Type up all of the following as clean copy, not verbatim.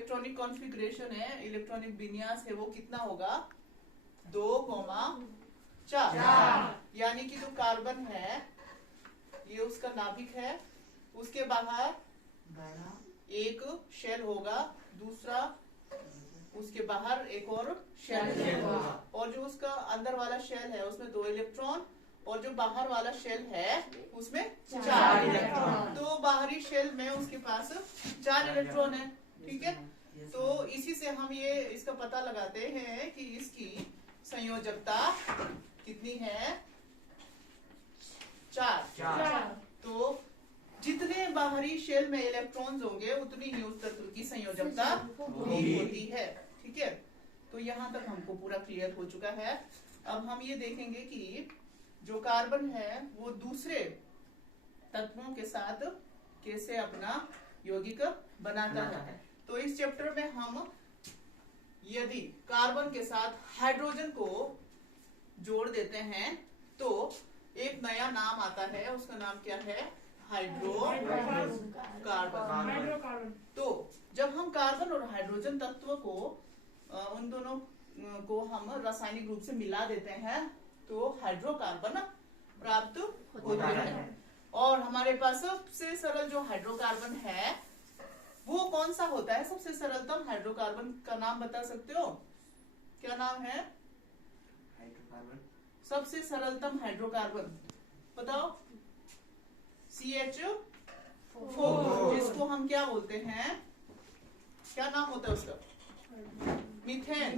Electronic configuration है, electronic विन्यास है, वो कितना होगा 2,4। यानी कि जो कार्बन है ये उसका नाभिक है, उसके बाहर एक शेल होगा, दूसरा उसके बाहर एक और शेल होगा, और जो उसका अंदर वाला शेल है उसमें 2 इलेक्ट्रॉन, और जो बाहर वाला शेल है उसमें 4 इलेक्ट्रॉन। तो बाहरी शेल में उसके पास 4 इलेक्ट्रॉन है। ठीक है, तो इसी से हम ये इसका पता लगाते हैं कि इसकी संयोजकता कितनी है 4। तो जितने बाहरी शेल में इलेक्ट्रॉन्स होंगे उतनी ही उस तत्व की संयोजकता भी होती है। ठीक है, तो यहाँ तक हमको पूरा क्लियर हो चुका है। अब हम ये देखेंगे कि जो कार्बन है वो दूसरे तत्वों के साथ कैसे अपना यौगिक बनाता है। तो इस चैप्टर में हम यदि कार्बन के साथ हाइड्रोजन को जोड़ देते हैं तो एक नया नाम आता है, उसका नाम क्या है, हाइड्रोकार्बन। तो जब हम कार्बन और हाइड्रोजन तत्व को उन दोनों को हम रासायनिक रूप से मिला देते हैं तो हाइड्रोकार्बन प्राप्त होता है। और हमारे पास सबसे सरल जो हाइड्रोकार्बन है वो कौन सा होता है? सबसे सरलतम हाइड्रोकार्बन का नाम बता सकते हो? क्या नाम है हाइड्रोकार्बन? सबसे सरलतम हाइड्रोकार्बन बताओ। CH4, जिसको हम क्या बोलते हैं, क्या नाम होता है उसका? मीथेन।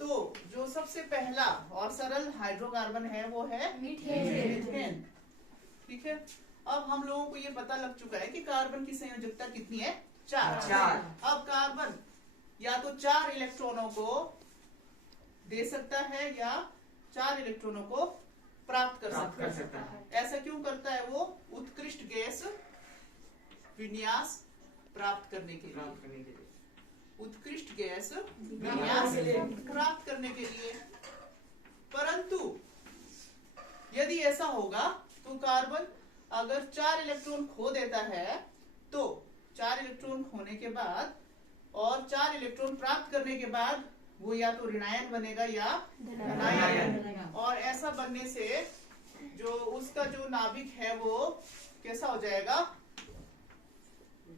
तो जो सबसे पहला और सरल हाइड्रोकार्बन है वो है मीथेन। ठीक है, अब हम लोगों को ये पता लग चुका है कि कार्बन की संयोजकता कितनी है 4। अब कार्बन या तो 4 इलेक्ट्रॉनों को दे सकता है या 4 इलेक्ट्रॉनों को प्राप्त कर सकता है। ऐसा क्यों करता है वो? उत्कृष्ट गैस विन्यास प्राप्त करने के लिए। उत्कृष्ट गैस विन्यास प्राप्त करने के लिए। परंतु यदि ऐसा होगा तो कार्बन अगर 4 इलेक्ट्रॉन खो देता है तो 4 इलेक्ट्रॉन खोने के बाद और 4 इलेक्ट्रॉन प्राप्त करने के बाद वो या तो ऋणायन बनेगा या धनायन। और ऐसा बनने से जो उसका जो नाभिक है वो कैसा हो जाएगा?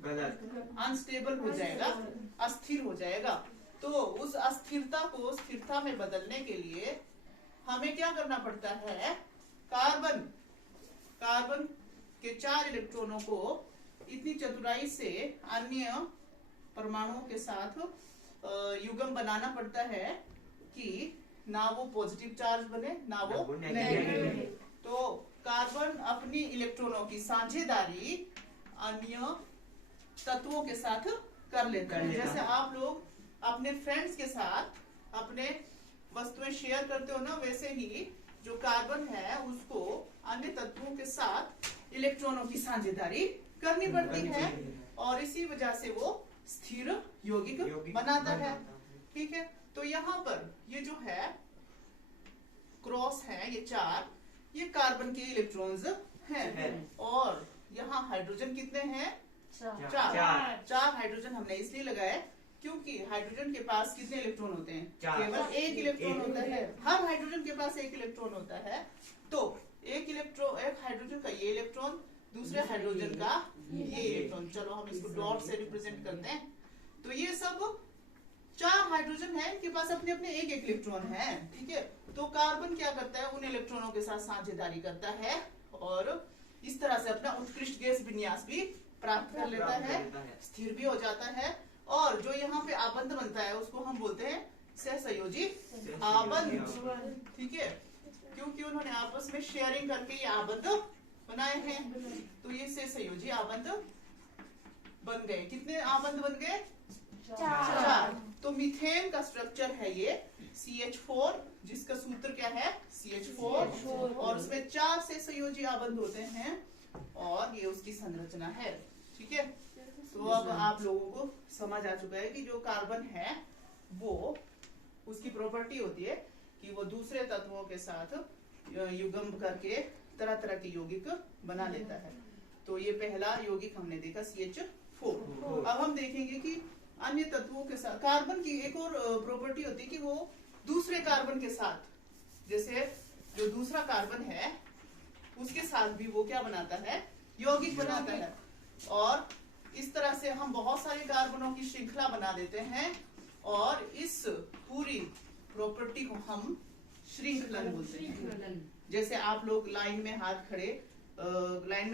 अनस्टेबल हो जाएगा, अस्थिर हो जाएगा। तो उस अस्थिरता को स्थिरता में बदलने के लिए हमें क्या करना पड़ता है? कार्बन के 4 इलेक्ट्रॉनों को इतनी चतुराई से अन्य परमाणुओं के साथ युग्म बनाना पड़ता है कि ना वो पॉजिटिव चार्ज बने ना वो नेगेटिव बने। तो कार्बन अपनी इलेक्ट्रॉनों की साझेदारी अन्य तत्वों के साथ कर लेता है। जैसे आप लोग अपने फ्रेंड्स के साथ अपने वस्तुएं शेयर करते हो ना, वैसे ही जो कार्बन है उसको अन्य तत्वों के साथ इलेक्ट्रॉनों की साझेदारी करनी पड़ती है और इसी वजह से वो स्थिर यौगिक बनाता है। ठीक है, तो यहाँ पर ये जो है क्रॉस है, ये 4 ये कार्बन के इलेक्ट्रॉन्स हैं और यहाँ हाइड्रोजन कितने हैं? 4 हाइड्रोजन हमने इसलिए लगाया क्योंकि हाइड्रोजन के पास कितने इलेक्ट्रॉन होते हैं? केवल 1 इलेक्ट्रॉन होता है। हर हाइड्रोजन के पास 1 इलेक्ट्रॉन होता है। तो एक हाइड्रोजन का ये इलेक्ट्रॉन, दूसरे हाइड्रोजन का ये इलेक्ट्रॉन, चलो हम इसको डॉट से रिप्रेजेंट करते हैं। तो ये सब 4 हाइड्रोजन है, इनके पास अपने अपने 1 इलेक्ट्रॉन है। ठीक है, तो कार्बन क्या करता है? उन इलेक्ट्रॉनों के साथ साझेदारी करता है और इस तरह से अपना उत्कृष्ट गैस विन्यास भी प्राप्त कर लेता है, स्थिर भी हो जाता है। और जो यहाँ पे आबंध बनता है उसको हम बोलते हैं सहसंयोजी आबंध। ठीक है, क्योंकि उन्होंने आपस में शेयरिंग करके ये आबंध बनाए हैं तो ये सहसंयोजी आबंध बन गए। कितने आबंध बन गए? 4। तो मीथेन का स्ट्रक्चर है ये CH4, जिसका सूत्र क्या है? CH4 और उसमें 4 सहसंयोजी आबंध होते हैं और ये उसकी संरचना है। ठीक है, तो अब आप लोगों को समझ आ चुका है कि जो कार्बन है वो उसकी प्रॉपर्टी होती है कि वो दूसरे तत्वों के साथ युग्म करके तरह तरह के यौगिक बना लेता है। तो ये पहला यौगिक हमने देखा CH4 4। अब हम देखेंगे कि अन्य तत्वों के साथ कार्बन की एक और प्रॉपर्टी होती है कि वो दूसरे कार्बन के साथ, जैसे जो दूसरा कार्बन है उसके साथ भी वो क्या बनाता है, यौगिक बनाता है। और इस तरह से हम बहुत सारे कार्बनों की श्रृंखला बना देते हैं और इस पूरी प्रॉपर्टी को हम श्रृंखलन बोलते हैं। जैसे आप लोग लाइन में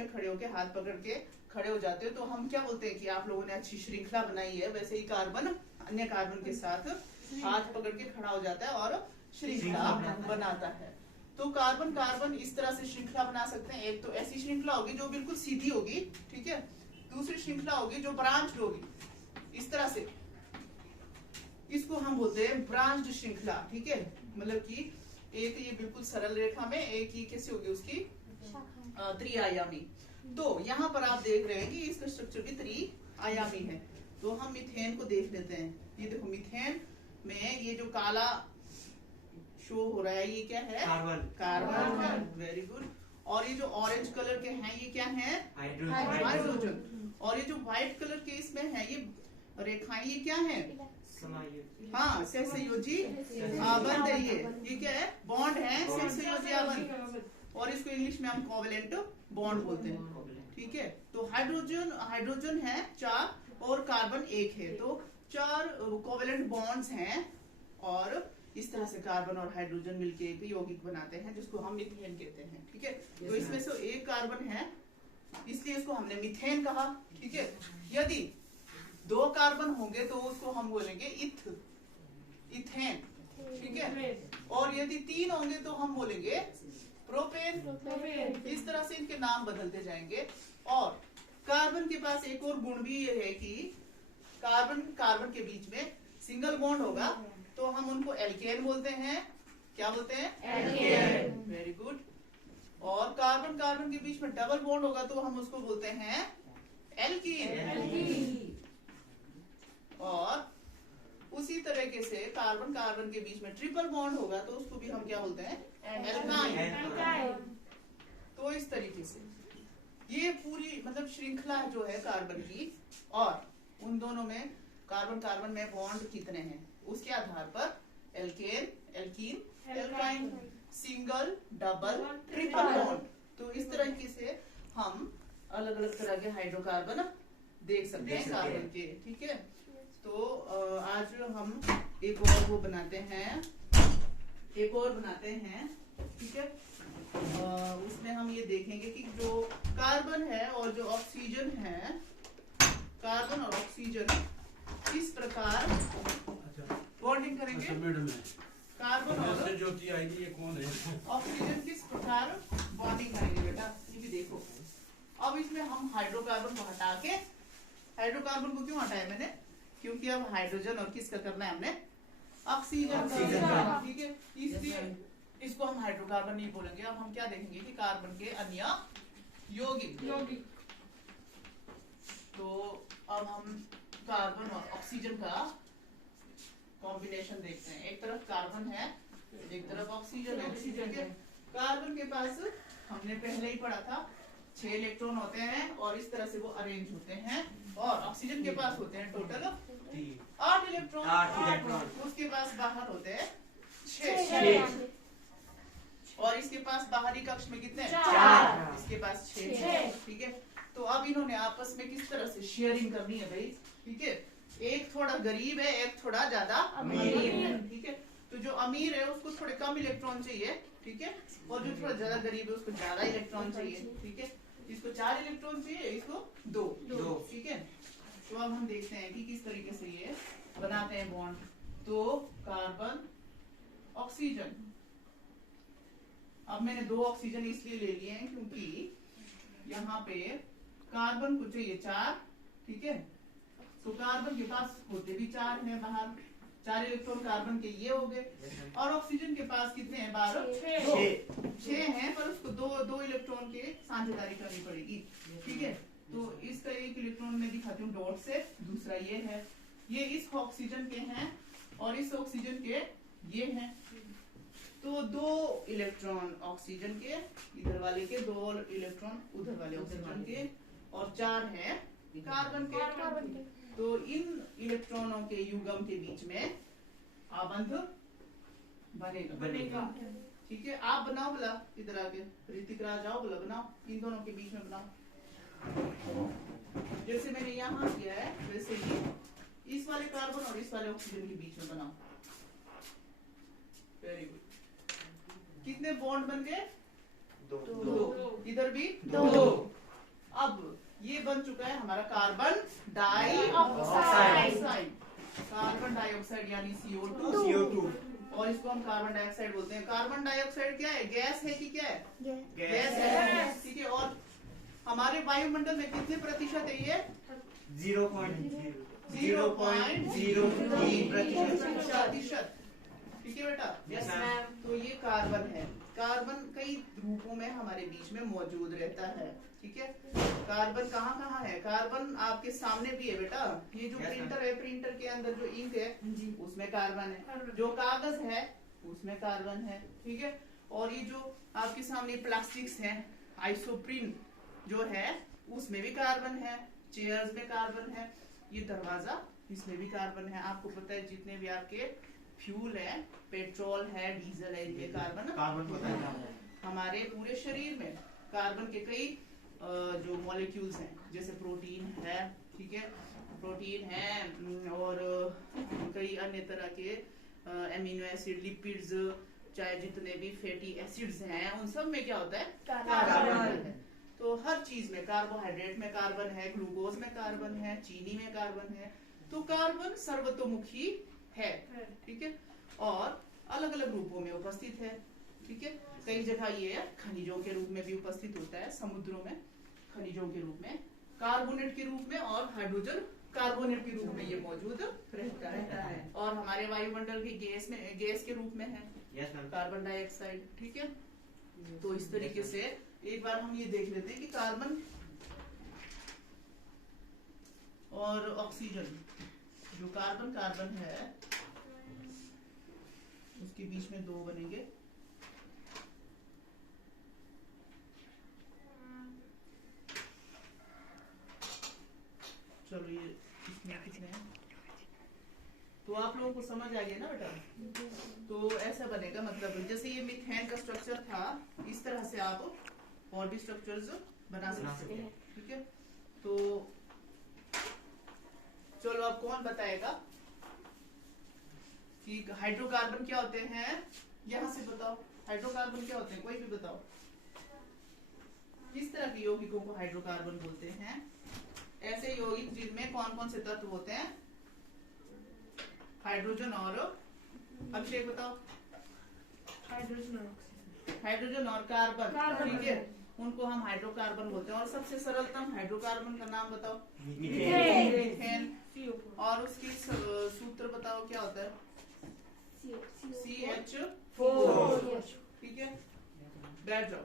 खड़े होके हाथ पकड़ के खड़े हो जाते हो तो हम क्या बोलते हैं कि आप लोगों ने अच्छी श्रृंखला बनाई है। वैसे ही कार्बन अन्य कार्बन के साथ हाथ पकड़ के खड़ा हो जाता है और श्रृंखला बनाता है। तो कार्बन कार्बन इस तरह से श्रृंखला बना सकते हैं। एक तो ऐसी श्रृंखला होगी जो बिल्कुल सीधी होगी, ठीक है। दूसरी श्रृंखला होगी जो ब्रांच होगी इस तरह से, इसको हम बोलते हैं ब्रांच्ड श्रृंखला, ठीक है। मतलब कि एक ये बिल्कुल सरल रेखा में, एक ही कैसे होगी उसकी त्रिआयामी। तो यहाँ पर आप देख रहे हैं कि इसका स्ट्रक्चर भी त्रिआयामी है। तो हम मीथेन को देख लेते हैं। ये देखो मीथेन में ये जो काला शो हो रहा है ये क्या है, कार्बन है। Very good. और ये जो ऑरेंज कलर के हैं ये क्या है, हाइड्रोजन। और ये जो व्हाइट कलर के इसमें है ये रेखाएं ये क्या है, हाँ सहसंयोजी आबंध है। ये क्या है, बॉन्ड है, सहसंयोजी आबंध। और इसको इंग्लिश में हम कोवेलेंट बॉन्ड बोलते हैं, ठीक है। तो हाइड्रोजन है 4 और कार्बन 1 है, तो 4 कोवेलेंट बॉन्ड्स हैं। और इस तरह से कार्बन और हाइड्रोजन मिलके एक यौगिक बनाते हैं जिसको हम मीथेन कहते हैं, ठीक है। तो इसमें से एक कार्बन है इसलिए इसको हमने मीथेन कहा, ठीक है। यदि 2 कार्बन होंगे तो उसको हम बोलेंगे इथेन, ठीक है। और यदि 3 होंगे तो हम बोलेंगे प्रोपेन। इस तरह से इनके नाम बदलते जाएंगे। और कार्बन के पास एक और गुण भी ये है कि कार्बन के बीच में सिंगल बॉन्ड होगा तो हम उनको एल्केन बोलते हैं। क्या बोलते हैं, एल्केन। Very good. और कार्बन के बीच में डबल बॉन्ड होगा तो हम उसको बोलते हैं एल्कीन। और उसी तरीके से कार्बन के बीच में ट्रिपल बॉन्ड होगा तो उसको भी हम क्या बोलते हैं, एल्काइन। तो इस तरीके से ये पूरी मतलब श्रृंखला जो है कार्बन की, और उन दोनों में कार्बन में बॉन्ड कितने हैं उसके आधार पर alkane, alkene, alkyne, single, double, triple bond. तो इस तरीके से हम अलग अलग तरह के हाइड्रोकार्बन देख सकते हैं कार्बन के, ठीक है। तो आज हम एक और बनाते हैं, ठीक है। उसमें हम ये देखेंगे कि जो कार्बन है और जो ऑक्सीजन है, कार्बन और ऑक्सीजन किस प्रकार बॉन्डिंग करेंगे। कार्बन और ज्योति आएगी, ये कौन है, ऑक्सीजन किस प्रकार बॉन्डिंग करेंगे बेटा, ये भी देखो। अब इसमें हम हाइड्रोकार्बन को हटा के, हाइड्रोकार्बन को क्यों हटाया मैंने, क्योंकि अब हाइड्रोजन और किसका करना है हमने, ऑक्सीजन का, ठीक है। इसलिए इसको हम हाइड्रोकार्बन नहीं बोलेंगे। अब हम क्या देखेंगे कि कार्बन के अन्य यौगिक। तो अब हम कार्बन और ऑक्सीजन का कॉम्बिनेशन देखते हैं। एक तरफ कार्बन है, एक तरफ ऑक्सीजन है, ठीक है। कार्बन के पास हमने पहले ही पढ़ा था 6 इलेक्ट्रॉन होते हैं और इस तरह से वो अरेंज होते हैं। और ऑक्सीजन के पास होते हैं टोटल 8 इलेक्ट्रॉन। उसके पास बाहर होते हैं 6। और इसके पास बाहरी कक्ष में कितने, 4। इसके पास 6, ठीक है। तो अब इन्होंने आपस में किस तरह से शेयरिंग करनी है भाई, ठीक है। एक थोड़ा गरीब है, एक थोड़ा ज्यादा अमीर है, ठीक है। तो जो अमीर है उसको थोड़े कम इलेक्ट्रॉन चाहिए, ठीक है। और जो थोड़ा ज्यादा गरीब है उसको ज्यादा इलेक्ट्रॉन चाहिए, ठीक है। इसको 4 इलेक्ट्रॉन चाहिए, इसको 2, ठीक है। तो अब हम देखते हैं कि किस तरीके से ये बनाते हैं बॉन्ड। तो कार्बन ऑक्सीजन, अब मैंने 2 ऑक्सीजन इसलिए ले लिए हैं क्योंकि यहाँ पे कार्बन को चाहिए 4, ठीक है। तो कार्बन के पास होते भी 4 हैं बाहर, 4 इलेक्ट्रॉन कार्बन के ये हो गए। और ऑक्सीजन के पास कितने हैं, 6 हैं, पर उसको 2 इलेक्ट्रॉन के साझेदारी करनी पड़ेगी, ठीक है। तो इसका एक इलेक्ट्रॉन मैं दिखाती हूँ डॉट से, दूसरा ये है, ये इस ऑक्सीजन के हैं और इस ऑक्सीजन के ये हैं। तो 2 इलेक्ट्रॉन ऑक्सीजन के इधर वाले के, 2 इलेक्ट्रॉन उधर वाले ऑक्सीजन के, और 4 है कार्बन के। तो इन इलेक्ट्रॉनों के युग्म के बीच में आबंध बनेगा। ठीक है, आप बनाओ बोला, इधर आके ऋतिक राज आओ बोला, बनाओ इन दोनों के बीच में बनाओ। जैसे मैंने यहाँ किया है वैसे ही इस वाले कार्बन और इस वाले ऑक्सीजन के बीच में बनाओ। Very good. कितने बॉन्ड बन गए? दो। इधर भी दो। अब ये बन चुका है हमारा कार्बन डाइऑक्साइड। कार्बन डाइऑक्साइड यानी CO2। और इसको हम कार्बन डाइऑक्साइड बोलते हैं। कार्बन डाइऑक्साइड क्या है? गैस है कि क्या है? गैस है। ठीक है, और हमारे वायुमंडल में कितने प्रतिशत है ये? 0.03 प्रतिशत। ठीक है बेटा? Yes ma'am. तो ये कार्बन है। कार्बन कई रूपों में हमारे बीच में मौजूद रहता है। ठीक है, कार्बन कहाँ कहाँ है? कार्बन आपके सामने भी है बेटा। ये जो प्रिंटर है, प्रिंटर के अंदर जो इंक है उसमें कार्बन है। जो कागज है उसमें कार्बन है। ठीक है, और ये जो आपके सामने प्लास्टिक्स हैं, आइसोप्रीन जो है उसमें भी कार्बन है। चेयर्स में कार्बन है। ये दरवाजा, इसमें भी कार्बन है। आपको पता है जितने भी आपके फ्यूल है, पेट्रोल है, डीजल है, ये कार्बन होता है। हमारे पूरे शरीर में कार्बन के कई जो मॉलिक्यूल्स हैं, जैसे प्रोटीन है, ठीक है, प्रोटीन है, और कई अन्य तरह के एमिनो एसिड, लिपिड्स, चाहे जितने भी फैटी एसिड्स हैं, उन सब में क्या होता है? कार्बन है। तो हर चीज में, कार्बोहाइड्रेट में कार्बन है, ग्लूकोज में कार्बन है, चीनी में कार्बन है। तो कार्बन सर्वतोमुखी है। ठीक है, और अलग अलग रूपों में उपस्थित है। ठीक है, कई जगह ये खनिजों के रूप में भी उपस्थित होता है, समुद्रों में खनिजों के रूप में, कार्बोनेट के रूप में, और हाइड्रोजन कार्बोनेट के रूप में ये मौजूद रहता है। और हमारे वायुमंडल की गैस के रूप में है कार्बन डाइऑक्साइड। ठीक है, तो इस तरीके से एक बार हम ये देख लेते हैं कि कार्बन और ऑक्सीजन, जो कार्बन है उसके बीच में दो बनेंगे। चलो ये इसमें कितने हैं? तो आप लोगों को समझ आ गया ना बेटा? तो ऐसा बनेगा, मतलब जैसे ये मीथेन का स्ट्रक्चर था, इस तरह से आप और भी स्ट्रक्चर्स बना सकते हैं। ठीक है, तो चलो अब कौन बताएगा कि हाइड्रोकार्बन क्या होते हैं? यहां से बताओ, हाइड्रोकार्बन क्या होते हैं? कोई भी बताओ। किस तरह के यौगिकों को हाइड्रोकार्बन बोलते हैं? ऐसे यौगिक जिनमें कौन कौन से तत्व होते हैं? हाइड्रोजन और अभिषेक बताओ। हाइड्रोजन और कार्बन। ठीक है, उनको हम हाइड्रोकार्बन बोलते हैं। और सबसे सरलतम हाइड्रोकार्बन का नाम बताओ। मीथेन। और उसकी सूत्र बताओ, क्या होता है? CH4। ठीक है, बैठ जाओ।